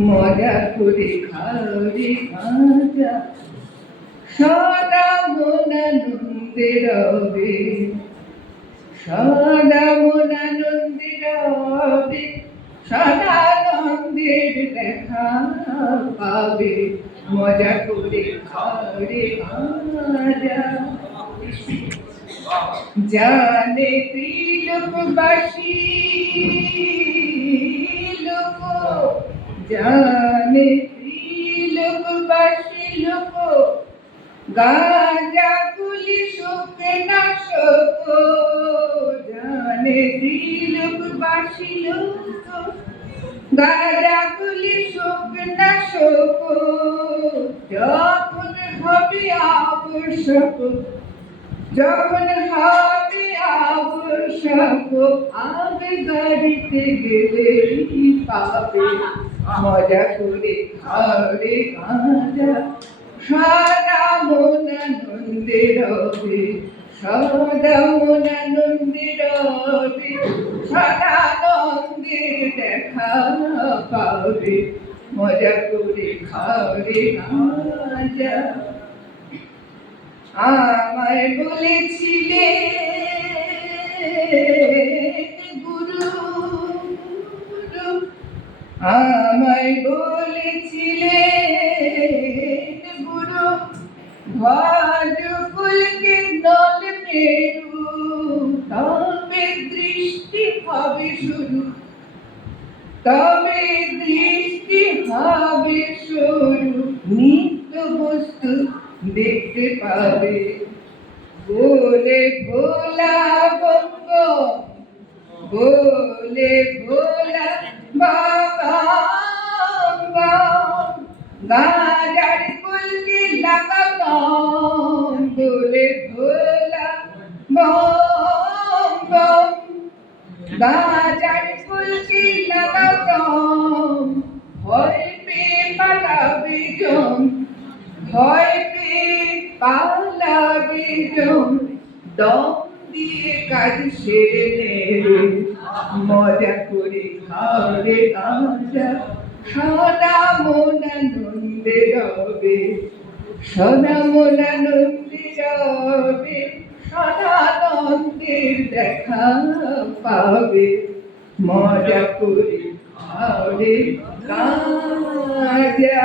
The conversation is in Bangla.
মজা করে খাওরে গাঁজা সদা মনানন্দে রবে, সদা মনানন্দে রবে, সদানন্দের দেখা পাবে। মজা করে খাওরে গাঁজা জানে ত্রিলোকবাসী লোক, জানে ত্রিলোকবাসী লোক, গাঁজা গুলি শোক নাশক, জানে ত্রিলোকবাসী লোক, গাঁজা গুলি শোক নাশক। যখন হবে আবশ্যক, যখন হবে আবশ্যক, আবে গাড়িতে গেলেই পাবে। মজা করে খাওরে গাঁজা সদা মনানন্দে রবে, সদা মনানন্দে রবে, সদানন্দের দেখা পাবে। মজা করে খাওরে গাঁজা। আমায় বলেছিলে গুরু, আমায় বলেছিলে গুরু, ভজ কুলকে নল মেরু, তবে দৃষ্টি হবে শুরু, তবে দৃষ্টি হবে শুরু, নিত্য বস্তু দেখতে পাবে। বলে ভোলা বঙ্গ, বলে ভোলা বাবা, গাঁজার কুলকে লাগানো, বলে ভোলা বম, গাঁজার কুলকে লাগানো, ভয় পেয়ে পালাবে জন, ভয় পেয়ে পালাবে জন, দম দিয়ে কাজ সেরে নেবে। মজা করে খাওরে গাঁজা সদা মনানন্দে রবে, সদা মনানন্দে রবে, সদানন্দের দেখা পাবে। মজা করে খাওরে গাঁজা।